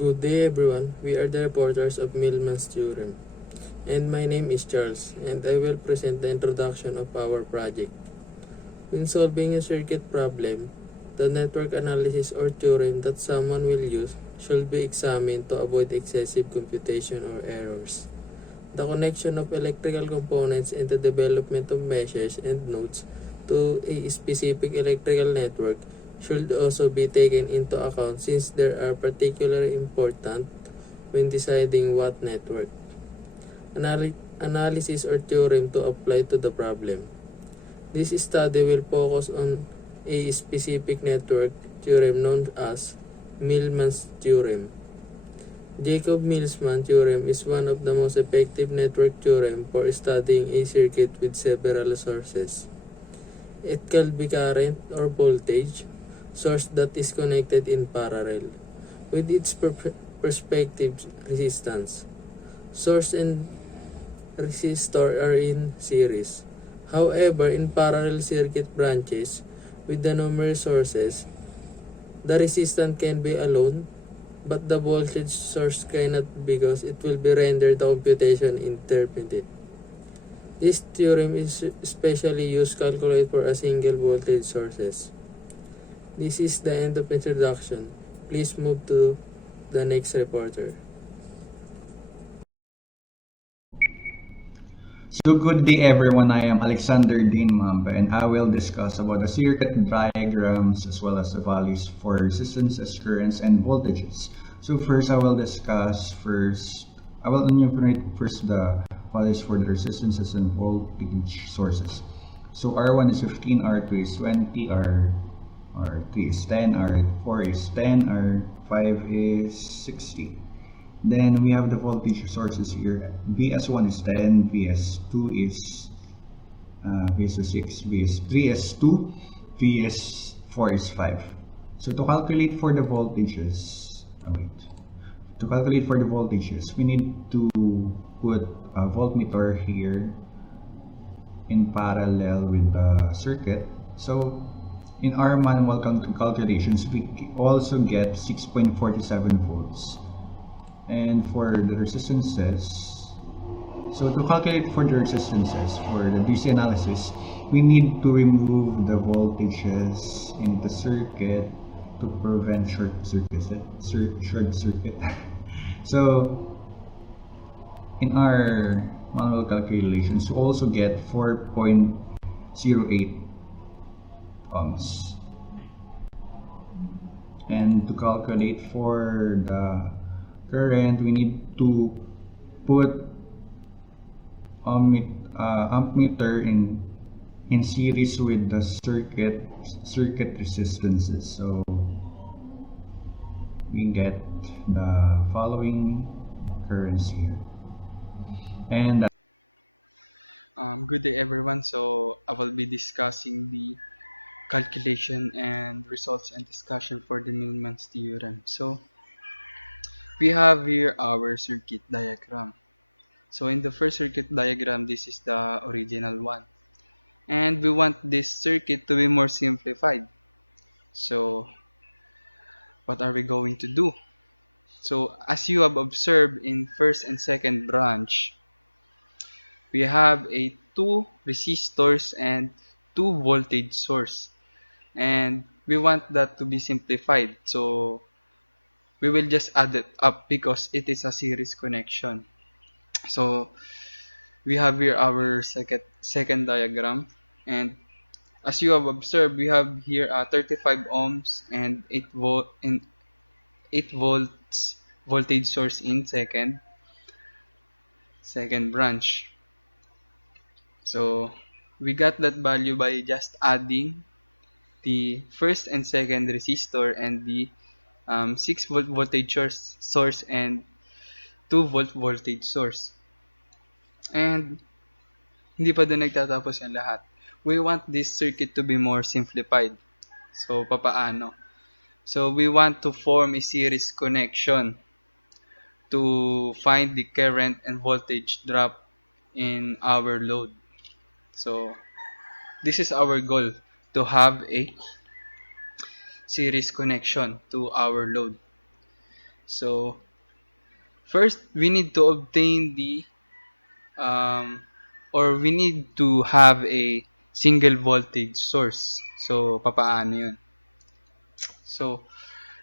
Good day everyone, we are the reporters of Millman's theorem. And my name is Charles, and I will present the introduction of our project. When solving a circuit problem, the network analysis or theorem that someone will use should be examined to avoid excessive computation or errors. The connection of electrical components and the development of meshes and nodes to a specific electrical network should also be taken into account since they are particularly important when deciding what network analysis or theorem to apply to the problem. This study will focus on a specific network theorem known as Millman's theorem. Jacob-Millman theorem is one of the most effective network theorem for studying a circuit with several sources. It can be current or voltage source that is connected in parallel with its respective resistance. Source and resistor are in series. However, in parallel circuit branches with the numerous sources, the resistance can be alone, but the voltage source cannot because it will be rendered the computation intermittent. This theorem is especially used to calculate for a single voltage sources. This is the end of introduction. Please move to the next reporter. So good day everyone, I am Alexander Dean Mamba and I will discuss about the circuit diagrams as well as the values for resistances, currents, and voltages. So first I will enumerate first the values for the resistances and voltage sources. So R1 is 15, R2 is 20, R3 is 10, R4 is 10, R5 is 60. Then we have the voltage sources here. VS1 is 10, VS2 is VS6, VS3 is 2, VS4 is 5. So to calculate for the voltages, we need to put a voltmeter here in parallel with the circuit. So in our manual calculations, we also get 6.47 volts. And for the resistances, so to calculate for the resistances for the DC analysis, we need to remove the voltages in the circuit to prevent short circuit. So in our manual calculations, we also get 4.08 ohms. And to calculate for the current, we need to put ammeter in series with the circuit resistances. So we get the following currents here. And Good day everyone. So I will be discussing the calculation and results and discussion for the Millman's theorem. So we have here our circuit diagram. So in the first circuit diagram, this is the original one. And we want this circuit to be more simplified. So what are we going to do? So as you have observed in first and second branch, we have a 2 resistors and 2 voltage source. And we want that to be simplified. So we will just add it up because it is a series connection. So we have here our second diagram, and as you have observed, we have here 35 ohms and 8 volts voltage source in second branch. So we got that value by just adding the first and second resistor and the 6 volt voltage source and 2 volt voltage source. And hindi pa doon nagtatapos yung lahat. We want this circuit to be more simplified. So papaano? So we want to form a series connection to find the current and voltage drop in our load. So this is our goal, to have a series connection to our load. So first, we need to obtain the or we need to have a single voltage source. So papaano yun? So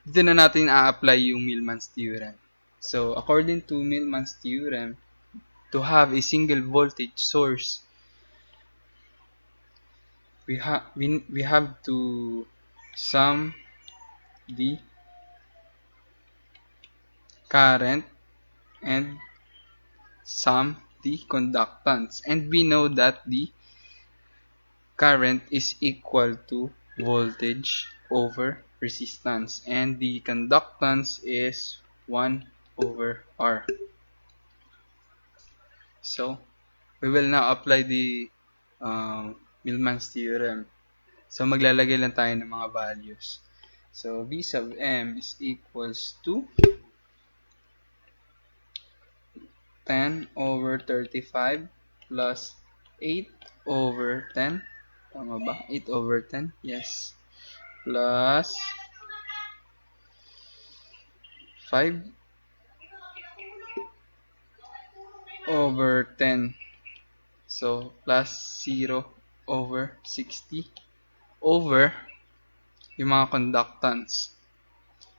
dito na natin a-apply yung Millman's theorem. So according to Millman's theorem, to have a single voltage source, we have to sum the current and sum the conductance, and we know that the current is equal to voltage over resistance, and the conductance is 1 over R. So we will now apply the Millman's theorem. So maglalagay lang tayo ng mga values. So V sub M is equals to 10 over 35 plus 8 over 10. Tama ba? 8 over 10? Yes. Plus 5 over 10. So, plus 0 over 60 over yung mga conductance.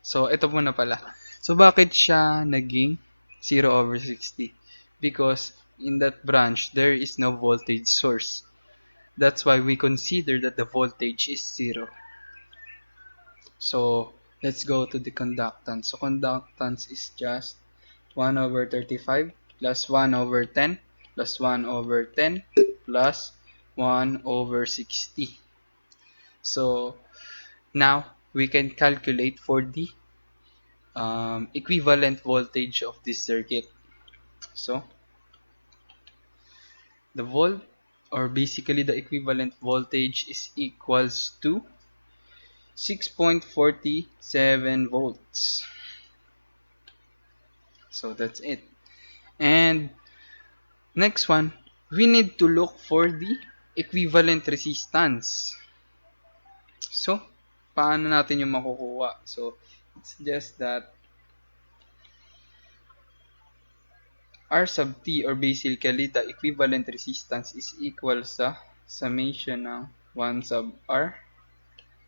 So, ito muna pala. So, bakit siya naging 0 over 60? Because in that branch, there is no voltage source. That's why we consider that the voltage is 0. So, let's go to the conductance. So, conductance is just 1 over 35 plus 1 over 10 plus 1 over 10 plus 1 over 60. So, now we can calculate for the equivalent voltage of this circuit. So, the volt, or basically the equivalent voltage, is equals to 6.47 volts. So that's it. And next one, we need to look for the equivalent resistance. So, paano natin yung makukuha? So, it's just that R sub T, or basically the equivalent resistance, is equal sa summation ng 1 sub R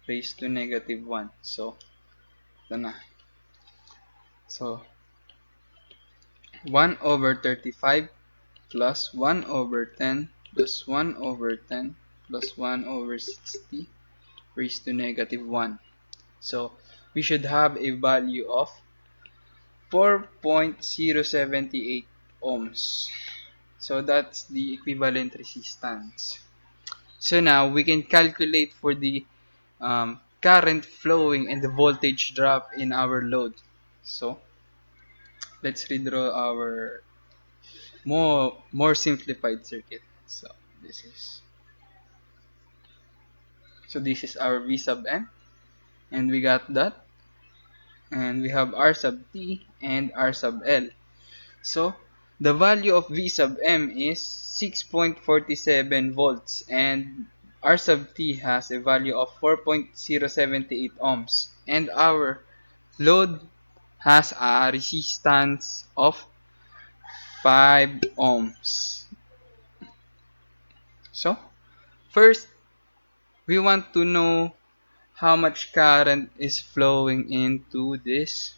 raised to negative 1. So, ito na. So, 1 over 35 plus 1 over 10 plus 1 over 10 plus 1 over 60 raised to negative 1. So, we should have a value of 4.078 ohms. So, that's the equivalent resistance. So, now we can calculate for the current flowing and the voltage drop in our load. So, let's redraw our more simplified circuit. So this is our V sub M, and we got that, and we have R sub T and R sub L. So the value of V sub M is 6.47 volts, and R sub T has a value of 4.078 ohms, and our load has a resistance of 5 ohms. So, first, we want to know how much current is flowing into this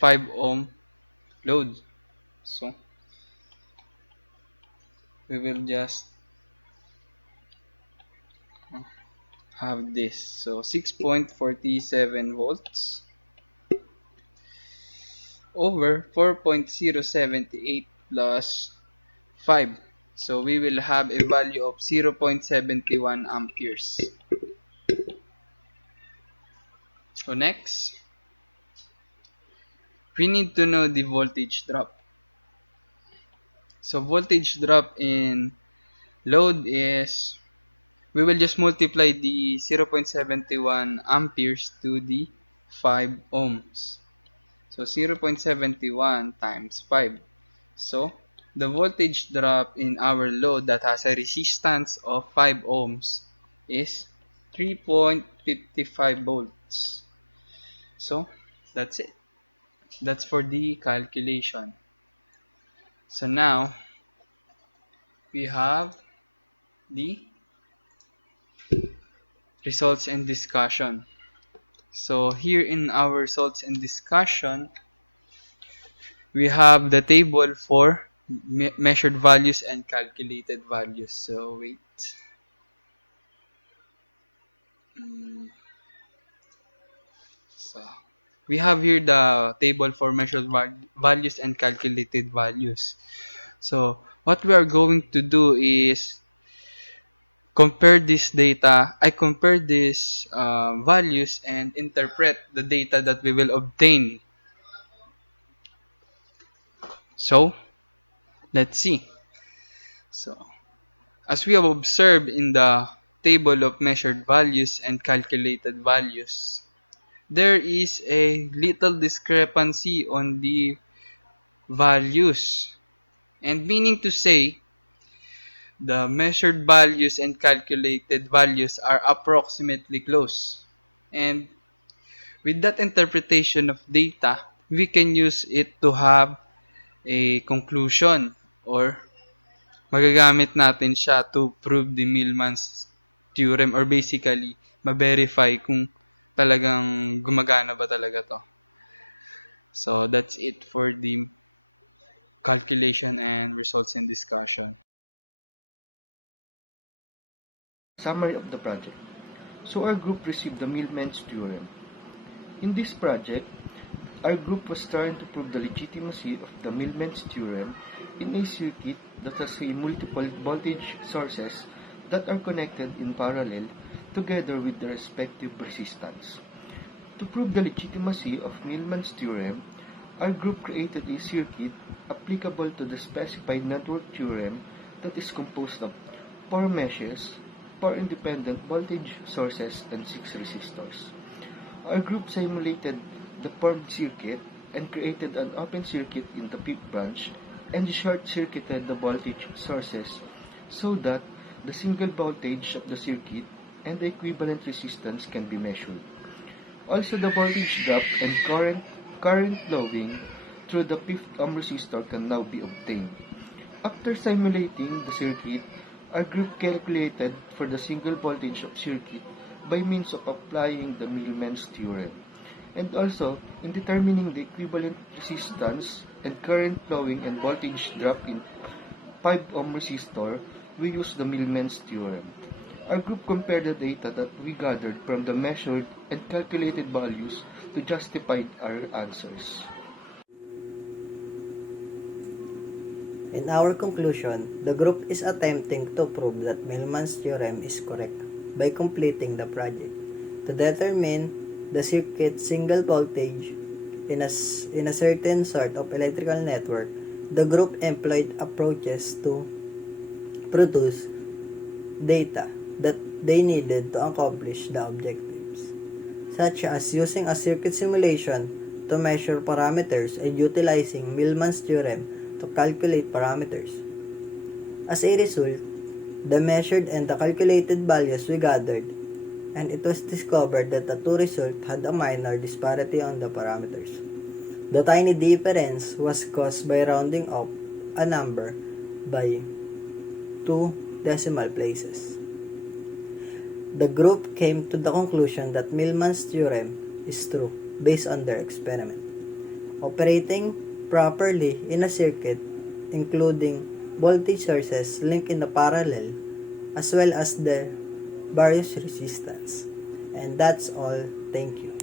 5 ohm load. So, we will just have this. So, 6.47 volts over 4.078 plus 5. So, we will have a value of 0.71 amperes. So, next, we need to know the voltage drop. So, voltage drop in load is, we will just multiply the 0.71 amperes to the 5 ohms. So, 0.71 times 5. So, the voltage drop in our load that has a resistance of 5 ohms is 3.55 volts. So, that's it. That's for the calculation. So now we have the results and discussion. So here in our results and discussion, we have the table for measured values and calculated values. So wait. Mm, So we have here the table for measured values and calculated values. So what we are going to do is compare this data. I compare these values and interpret the data that we will obtain. So let's see. So as we have observed in the table of measured values and calculated values, there is a little discrepancy on the values. And meaning to say, the measured values and calculated values are approximately close. And with that interpretation of data, we can use it to have a conclusion, or magagamit natin siya to prove the Millman's theorem, or basically ma-verify kung talagang gumagana ba talaga to. So that's it for the calculation and results and discussion. Summary of the project. So our group received the Millman's theorem. In this project, our group was trying to prove the legitimacy of the Millman's theorem in a circuit that has a multiple voltage sources that are connected in parallel together with the respective resistance. To prove the legitimacy of Millman's theorem, our group created a circuit applicable to the specified network theorem that is composed of 4 meshes, 4 independent voltage sources, and 6 resistors. Our group simulated the formed circuit and created an open circuit in the fifth branch and short-circuited the voltage sources so that the single voltage of the circuit and the equivalent resistance can be measured. Also, the voltage drop and current flowing through the 5th ohm resistor can now be obtained. After simulating the circuit, our group calculated for the single voltage of circuit by means of applying the Millman's theorem. And also, in determining the equivalent resistance and current flowing and voltage drop in 5 ohm resistor, we use the Millman's theorem. Our group compared the data that we gathered from the measured and calculated values to justify our answers. In our conclusion, the group is attempting to prove that Millman's theorem is correct by completing the project. To determine the circuit's single voltage in a certain sort of electrical network, the group employed approaches to produce data that they needed to accomplish the objectives, such as using a circuit simulation to measure parameters and utilizing Millman's theorem to calculate parameters. As a result, the measured and the calculated values we gathered, and it was discovered that the two results had a minor disparity on the parameters. The tiny difference was caused by rounding up a number by 2 decimal places. The group came to the conclusion that Millman's theorem is true based on their experiment. Operating properly in a circuit, including voltage sources linked in the parallel, as well as the various resistance. And that's all. Thank you.